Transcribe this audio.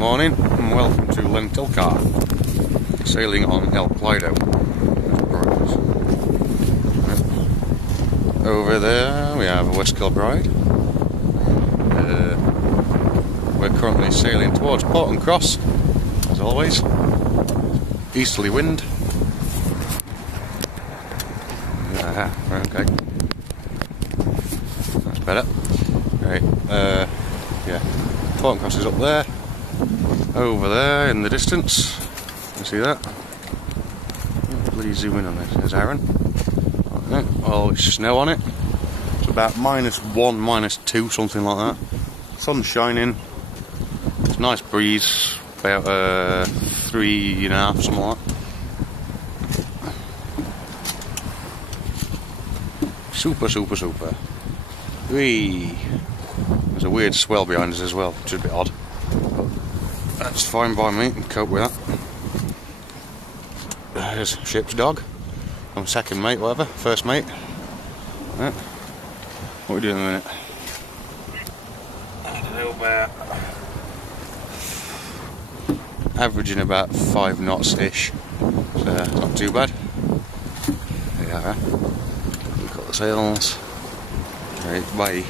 morning and welcome to Lentilka, sailing on El Clyde. Over there we have a West Kilbride. We're currently sailing towards Port and Cross, as always. Easterly wind. Okay. That's better. Right, yeah. Port and Cross is up there. Over there in the distance. You see that? Please zoom in on this. There's Aaron. Right, well, it's snow on it. It's about -1, -2, something like that. Sun's shining. It's a nice breeze. About 3.5, something like that. Super. Whee! There's a weird swell behind us as well, which is a bit odd. But that's fine by me, can cope with that. There's ship's dog. I'm second mate, whatever. First mate. Right. What are we doing in a minute? I don't know, about averaging about 5 knots-ish. So, not too bad. There you are. We've got the sails. Right, bye.